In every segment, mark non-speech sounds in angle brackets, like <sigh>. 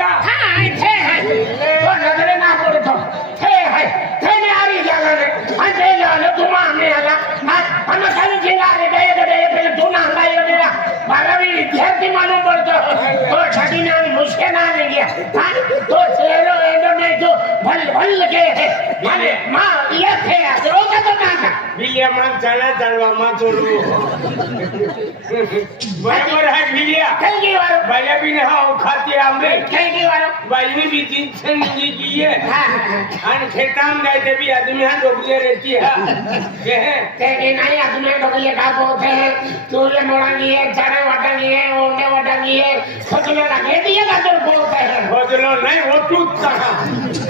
का हां थे है वो नजरे ना पड़ तो थे है थे ने आ रही जाला रे हां थे जाले तुमा में आला मां हम सारे जिला रे गए गए फिर दुना लाई रे बारावी विद्यार्थी मालूम पड़ तो वो छटी ना मुझके ना लिया हां तो भल भल लगे अरे माँ ये थे अजरों तो का तो ना बिल्लिया माँ चला चलवा माँ चोरू भाई मर है बिल्लिया कहीं की वालों भाई भी ना हो खाती हैं हमें कहीं की वालों भाई भी भी दिन से नहीं की है हाँ हाँ हाँ हाँ खेताम गए थे भी आदमी हाँ डोगले रहती है ये है ते नहीं आदमी डोगले का बोलते हैं चोरी मोड़ा की है चारे वाटा की है ओंडे वाटा की है खोजने लगे दिए ना तो बोलते हैं खोजने नहीं वो टूट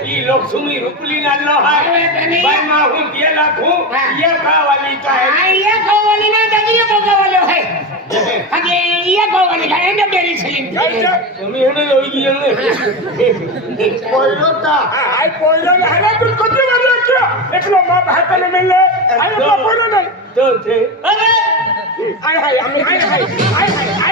ઈ લક્ષ્મી રૂપલી ના લો હા ભાઈ માં હું દે લખું ય ખાવાલી તો હે હા ય ખાવાલી ના દગીયો બગવાલો હે અગે ય ખાવાલી ખાય એને બેરી છલી તમે એને હોય ગયો ને પોયલો તા હા પોયલો ને હવે તું કદી વાત લખ્યો એટલો મા ભાતને મિલે આ તો પોયલો નહી તો છે અરે આય હાય આય હાય આય હાય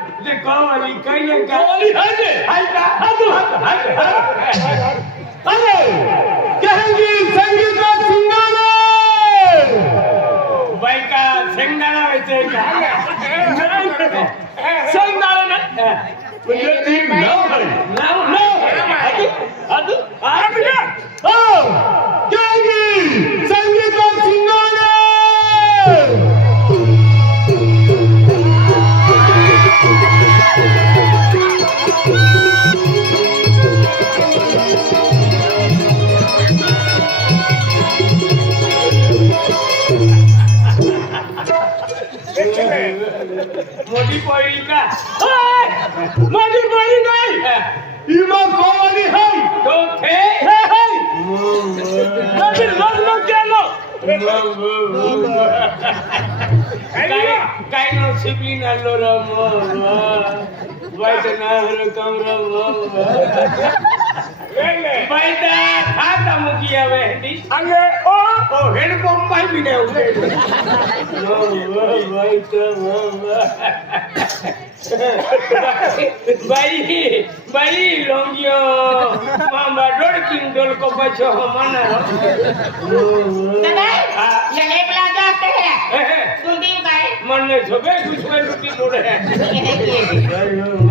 જે કહવાની કઈ ને કહવાની હાજે હાલતા હાજુ હાજે કહેંગી સંગીત નો સિંગારો વૈકા સિંગારા વેચે સિંગારા ને કહેંગી ही पौई का मजु पौई नै इमा पौई है जोखे हे हे मजु मजु न केनो काय न सेब्लिना लर मवा दुवै त नहर कउर बैदा खाता मुकी आवे अंगे ओ ओ हेड पंप पाई भी दे उके ओ ओ बैदा मामा भाई भाई लोंगियो मामा रोड किंग डोल को बचो हमाना ओ ओ दादा ये ले प्ला जाते है कुलदीप भाई मन ने झबे कुछ में रुकी मुड़े है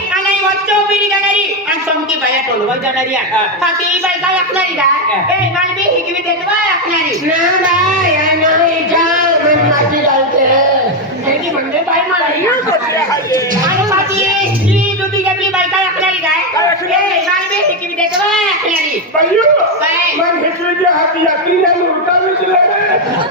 बच्चों भी नहीं करेगी अंशम की भैया तो लोग जाना रिया फाकी भाई का अपना ही था ए, ए? मान भी ही की देते हुए अपना ही ना ना ये नहीं जाओ मैं मार्ची डालते हैं ये बंदे भाई मराई हैं कुछ नहीं फाकी श्री दुधी का भी भाई का अपना ही था ए मान भी ही की देते हुए अपना ही भाइयों मैं हिस्से जा हाथी �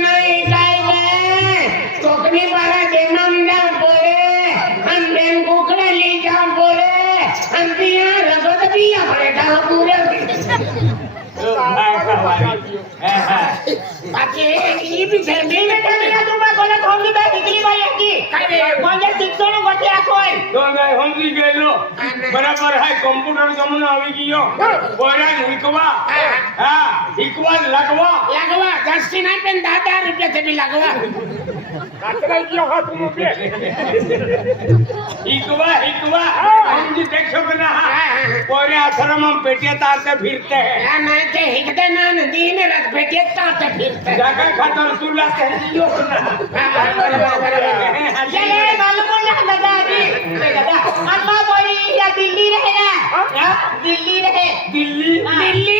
ઓની મારા જેમમ ના પોરે અન બેન કુકડે લી જા પોરે અન પિયા રગડ પિયા ભરે રૂપિયા પૂરે લગવા <laughs> <laughs> कटगई किया हा तुम पे हिकवा हिकवा हम जी देखो बना है कोरे आश्रम में बेटिया ताते फिरते है मैं के हिकते नान दीन रख बेटिया ताते फिरते जगह खातर तू ला कह दियो ना ये मालूम ना दादा जी अम्मा बोली या दिल्ली रहे ना <laughs> दिल्ली रहे दिल्ली दिल्ली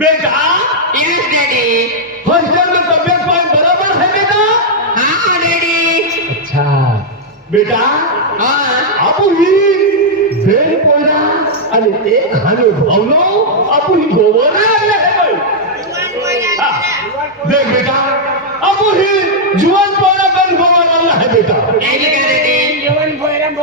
বেটা ইয়েস ড্যাডি হোস্টেল তো তবিয়ত পায় বরাবর হে বেটা হ্যাঁ ড্যাডি আচ্ছা বেটা হ্যাঁ আপু হি বেল পয়রা আরে এ খালো ভাবলো আপু হি গোবনা আলে দেখ বেটা আপু হি জুয়ান পয়রা কেন গোবনা আলে হে বেটা এই কারণে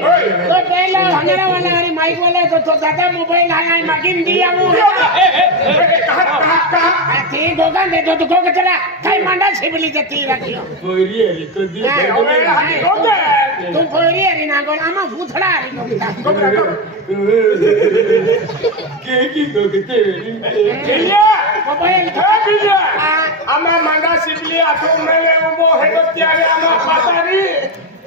તો પહેલા હજાર વાળા અરે માઈક વાળા તો તો દાદા મોબાઈલ આયા આ માગીન દીયા હું એ એ કા કા કા તે ગોગા દે તો ગોગ ચલા કઈ માંડા છીબલી જતી રાખ્યો કોઈ રી એ તો દી ગોગા ગોગા તું કોઈ રી અરે ના ગોલ આમાં ફૂથડા અરે ગોગા કે કી ગોગ તે કે મોબાઈલ થા બીજા આમાં માંડા છીબલી આ તો મેલે ઓબો હેગો ત્યારે આમાં પાતા રી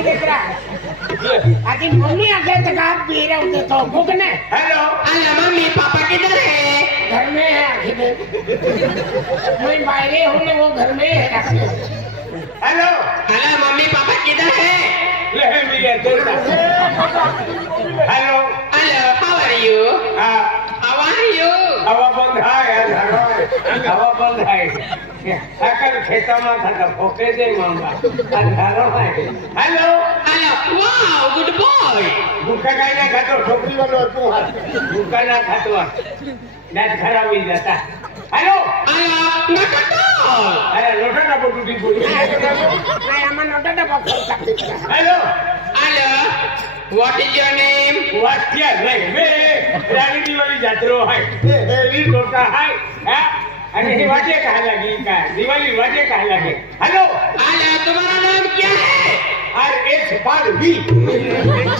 अति मम्मी आगे, आगे तक आप पी रहे होते तो मुकने हेलो अल्लाह मम्मी पापा किधर है घर में है आखिर मैं बाहर हूँ ना वो घर में है आखिर हेलो हेलो मम्मी पापा किधर है ले मिले तो hello hello how are you how are you how are you how are you હવા બંધ સાકર ખેતામાં થતા ફોકે દે મામલા આ ધારો થાય હેલો વાવ ગુડ બોય ભૂખા ગાયના ખાતો ઠોકરી વાળો હતું હાલ ભૂખાના ખાતો મેં ખરાબ હોઈ જતા હેલો અરે લોટાટા પર તૂટી ગયું આમાં લોટાટા પર hello hello what is your name what your name રે રાવીડી વાળી જાત્રો હાય હેલી લોટા હાય હા અને એ વાજે કહા લાગે ઈ કા દિવાળી વાજે કહા લાગે હેલો આ લે તમારો નામ ક્યા હે આર એસ પાડ વી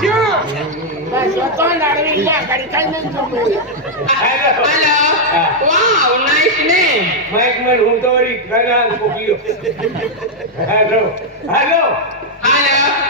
જો બસ કોણ લાડવી કરી થાય નહી તો hello hello wow nice Mike મેં હું તો રી હેલો હેલો હેલો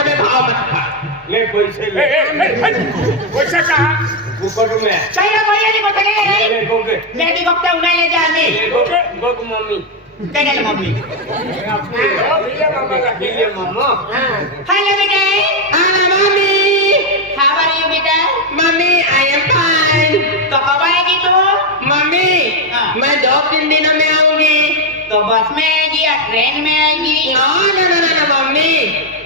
ए, ए, ए, ए। वो वो मैं पैसे ले पैसे कहा बुकट में चाहिए भैया जी बता गए नहीं मैं भी बकते उन्हें ले जा दी बक मम्मी कहने ले मम्मी भैया मामा का कहिए मामा हां हेलो हाँ। बेटे हां मम्मी हाउ आर यू बेटा मम्मी आई एम फाइन तो कब आएगी तू मम्मी मैं दो तीन दिन में आऊंगी तो बस में आएगी या ट्रेन में आएगी ना ना ना ना मम्मी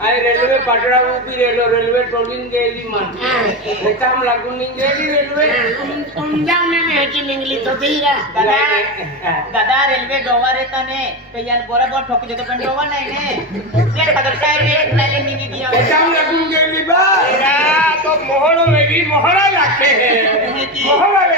આય રેલવે પટડા ઉપી રેલો રેલવે ટોલિંગ ગેલી માં હે કામ લાગુ નહીં ગેલી રેલવે કુમ જામ મે મેટી નીંગલી તો દીરા દાદા દાદા રેલવે ગોવા ગવારે તને કે યાર બોર ઠોક જો તો પંડો વા નહીં ને કે ખબર છે રે નાલે નીની દીયા કામ લાગુ ગેલી બા રા તો મોહણો મે ભી મોહણા લાગે હે મોહણા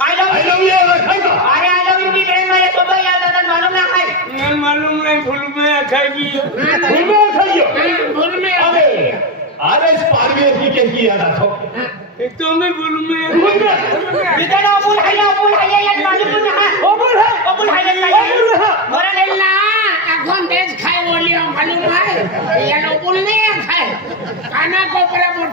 এখন দেশ খায় বলি ভালো নাই এখন খায় কানা কপড়া মোট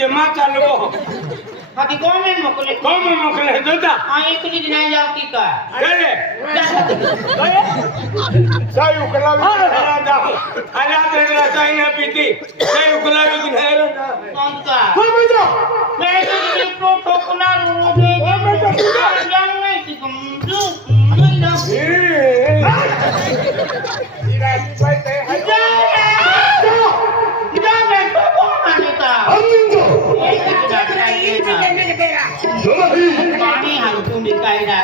के माता लगो हाती कौन में मोकले तो कौन तो तो तो तो में मोकले दादा हां एक ही दिन आ जाती का चले सही उकला भी राजा आजा दे राजा ने पीती सही उकला भी नहीं रहा कौन का कौन बेटा मैं तो ये तो ठोकना रोजे ओ बेटा तू जान में की गुम जो मैं ना ये ये राजा भाई ते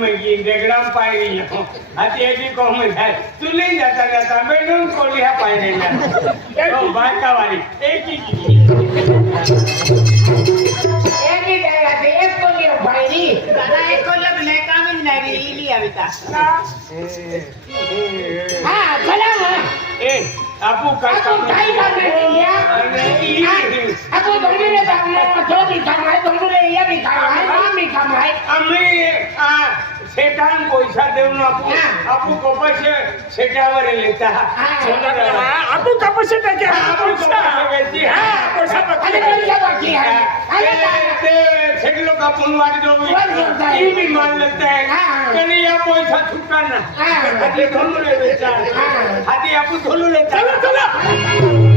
मेजी देगडा पायरी लो आती एडी को जाय तुली जाता जाता बेडून कोली हा पायरी ला ओ वाली एक एक एक कोली हा दादा एक कोली ले काम आविता ए आपू काय পয়সা দেব না আপু কপাশে সেটা আবার লেতা আপু কপাশে আপু সব আগে দিয়ে হ্যাঁ পয়সা পাকা আগে দিয়ে টাকা দিয়ে হ্যাঁ আগে দিয়ে মারি দেব ইমি মান লেতা হ্যাঁ কেন পয়সা ছুটা না হাতে ধন লেবে চা হাতে আপু ধন লে চলো চলো